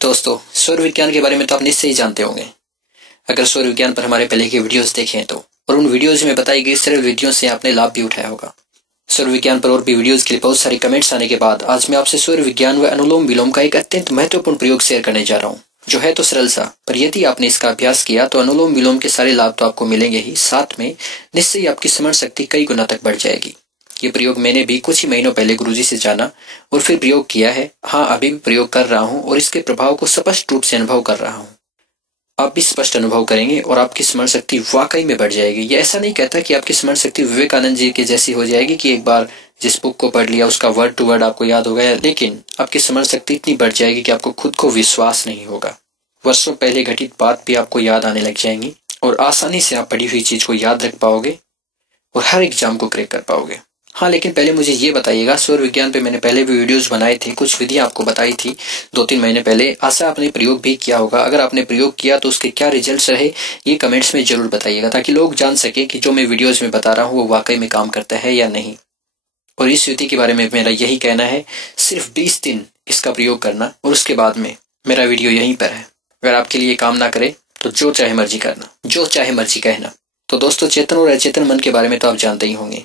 दोस्तों, सौर विज्ञान के बारे में तो आप निश्चय ही जानते होंगे। अगर सौर विज्ञान पर हमारे पहले के वीडियोस देखें तो, और उन वीडियोस में बताई गई सरल विधियों से आपने लाभ भी उठाया होगा। सौर विज्ञान पर और भी वीडियोस के लिए बहुत सारे कमेंट्स आने के बाद आज मैं आपसे सौर विज्ञान व अनुलोम विलोम का एक अत्यंत महत्वपूर्ण प्रयोग शेयर करने जा रहा हूँ, जो है तो सरल सा, पर यदि आपने इसका अभ्यास किया तो अनुलोम विलोम के सारे लाभ तो आपको मिलेंगे ही, साथ में निश्चय ही आपकी स्मरण शक्ति कई गुना तक बढ़ जाएगी। ये प्रयोग मैंने भी कुछ ही महीनों पहले गुरुजी से जाना और फिर प्रयोग किया है। हाँ, अभी भी प्रयोग कर रहा हूँ और इसके प्रभाव को स्पष्ट रूप से अनुभव कर रहा हूँ। आप भी स्पष्ट अनुभव करेंगे और आपकी स्मरण शक्ति वाकई में बढ़ जाएगी। ये ऐसा नहीं कहता कि आपकी स्मरण शक्ति विवेकानंद जी के जैसी हो जाएगी कि एक बार जिस बुक को पढ़ लिया उसका वर्ड टू वर्ड आपको याद हो गया, लेकिन आपकी स्मरण शक्ति इतनी बढ़ जाएगी कि आपको खुद को विश्वास नहीं होगा। वर्षों पहले घटित बात भी आपको याद आने लग जाएंगी और आसानी से आप पढ़ी हुई चीज को याद रख पाओगे और हर एग्जाम को क्रैक कर पाओगे। हाँ, लेकिन पहले मुझे ये बताइएगा, सौर विज्ञान पे मैंने पहले भी वीडियोस बनाए थे, कुछ विधियां आपको बताई थी 2-3 महीने पहले। आशा आपने प्रयोग भी किया होगा। अगर आपने प्रयोग किया तो उसके क्या रिजल्ट्स रहे ये कमेंट्स में जरूर बताइएगा, ताकि लोग जान सके कि जो मैं वीडियोज में बता रहा हूँ वो वाकई में काम करता है या नहीं। और इस विधि के बारे में मेरा यही कहना है, सिर्फ 20 दिन इसका प्रयोग करना और उसके बाद में मेरा वीडियो यहीं पर है। अगर आपके लिए काम ना करे तो जो चाहे मर्जी करना, जो चाहे मर्जी कहना। तो दोस्तों, चेतन और अचेतन मन के बारे में तो आप जानते ही होंगे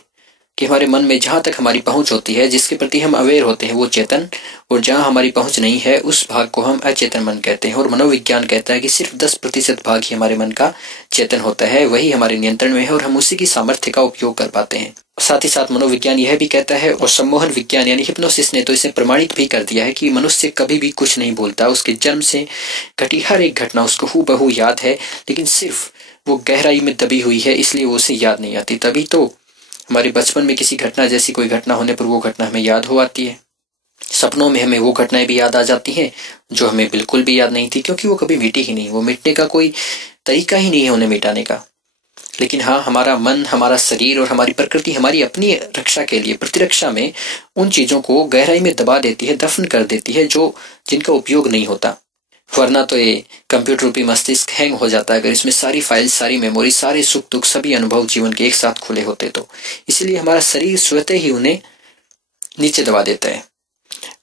कि हमारे मन में जहां तक हमारी पहुंच होती है, जिसके प्रति हम अवेयर होते हैं, वो चेतन, और जहां हमारी पहुंच नहीं है उस भाग को हम अचेतन मन कहते हैं। और मनोविज्ञान कहता है कि सिर्फ 10% भाग ही हमारे मन का चेतन होता है, वही हमारे नियंत्रण में है और हम उसी की सामर्थ्य का उपयोग कर पाते हैं। साथ ही साथ मनोविज्ञान यह भी कहता है, और सम्मोहन विज्ञान यानी हिप्नोसिस ने तो इसे प्रमाणित भी कर दिया है, कि मनुष्य कभी भी कुछ नहीं भूलता। उसके जन्म से घटी हर एक घटना उसको हूबहू याद है, लेकिन सिर्फ वो गहराई में दबी हुई है, इसलिए वो उसे याद नहीं आती। तभी तो हमारे बचपन में किसी घटना जैसी कोई घटना होने पर वो घटना हमें याद हो आती है। सपनों में हमें वो घटनाएं भी याद आ जाती हैं जो हमें बिल्कुल भी याद नहीं थी, क्योंकि वो कभी मिटी ही नहीं। वो मिटने का कोई तरीका ही नहीं है उन्हें मिटाने का। लेकिन हाँ, हमारा मन, हमारा शरीर और हमारी प्रकृति हमारी अपनी रक्षा के लिए, प्रतिरक्षा में उन चीजों को गहराई में दबा देती है, दफन कर देती है, जिनका उपयोग नहीं होता। वरना तो ये कंप्यूटर रूपी मस्तिष्क हैंग हो जाता है अगर इसमें सारी फाइल, सारी मेमोरी, सारे सुख दुख, सभी अनुभव जीवन के एक साथ खुले होते तो। इसलिए हमारा शरीर स्वतः ही उन्हें नीचे दबा देता है।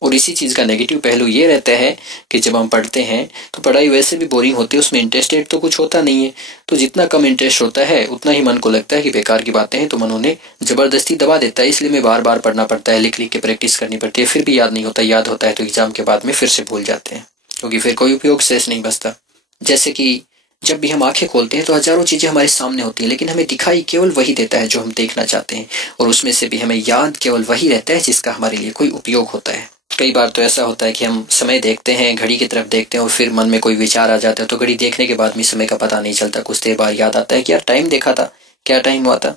और इसी चीज का नेगेटिव पहलू ये रहता है कि जब हम पढ़ते हैं तो पढ़ाई वैसे भी बोरिंग होती है, उसमें इंटरेस्टेड तो कुछ होता नहीं है। तो जितना कम इंटरेस्ट होता है उतना ही मन को लगता है कि बेकार की बातें हैं, तो मन उन्हें जबरदस्ती दबा देता है। इसलिए में बार बार पढ़ना पड़ता है, लिख लिख के प्रैक्टिस करनी पड़ती है, फिर भी याद नहीं होता। याद होता है तो एग्जाम के बाद में फिर से भूल जाते हैं, क्योंकि फिर कोई उपयोग शेष नहीं बचता। जैसे कि जब भी हम आंखें खोलते हैं तो हजारों चीजें हमारे सामने होती हैं, लेकिन हमें दिखाई केवल वही देता है जो हम देखना चाहते हैं, और उसमें से भी हमें याद केवल वही रहता है जिसका हमारे लिए कोई उपयोग होता है। कई बार तो ऐसा होता है कि हम समय देखते हैं, घड़ी की तरफ देखते हैं और फिर मन में कोई विचार आ जाता है, तो घड़ी देखने के बाद भी समय का पता नहीं चलता। कुछ देर बाद याद आता है कि यार टाइम देखा था, क्या टाइम हुआ था।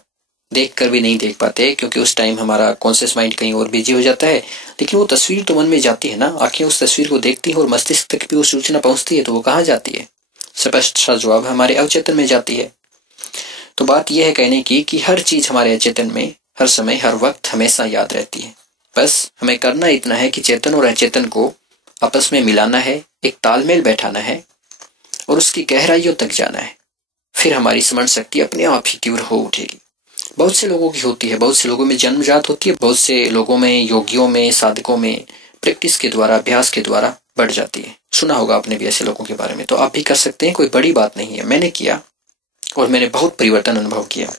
देख कर भी नहीं देख पाते, क्योंकि उस टाइम हमारा कॉन्शियस माइंड कहीं और बिजी हो जाता है। लेकिन वो तस्वीर तो मन में जाती है ना, आंखें उस तस्वीर को देखती है और मस्तिष्क तक भी वो सूचना पहुंचती है, तो वो कहाँ जाती है? स्पष्ट सा जवाब हमारे अवचेतन में जाती है। तो बात यह है कहने की कि हर चीज हमारे अचेतन में हर समय, हर वक्त, हमेशा याद रहती है। बस हमें करना इतना है कि चेतन और अचेतन को आपस में मिलाना है, एक तालमेल बैठाना है और उसकी गहराइयों तक जाना है। फिर हमारी स्मरण शक्ति अपने आप ही तीव्र हो उठेगी। बहुत से लोगों की होती है, बहुत से लोगों में जन्मजात होती है, बहुत से लोगों में, योगियों में, साधकों में प्रैक्टिस के द्वारा, अभ्यास के द्वारा बढ़ जाती है। सुना होगा आपने भी ऐसे लोगों के बारे में। तो आप भी कर सकते हैं, कोई बड़ी बात नहीं है। मैंने किया और मैंने बहुत परिवर्तन अनुभव किया।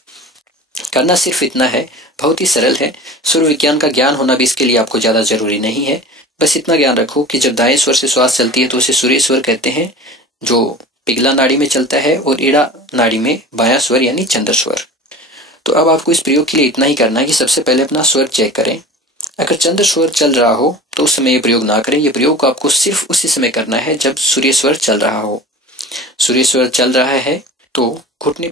करना सिर्फ इतना है, बहुत ही सरल है। सौर विज्ञान का ज्ञान होना भी इसके लिए आपको ज्यादा जरूरी नहीं है। बस इतना ज्ञान रखो कि जब दाएं स्वर से श्वास चलती है तो उसे सूर्य स्वर कहते हैं, जो पिघला नाड़ी में चलता है, और ईड़ा नाड़ी में बायां स्वर यानी चंद्र स्वर। तो अब आपको इस प्रयोग के लिए इतना ही करना है कि सबसे पहले अपना स्वर चेक करें। अगर चंद्र स्वर चल रहा हो तो उस समय ये प्रयोग ना करें। ये प्रयोग आपको सिर्फ उसी समय करना है जब सूर्य स्वर चल रहा हो। सूर्य स्वर चल रहा है तो घुटने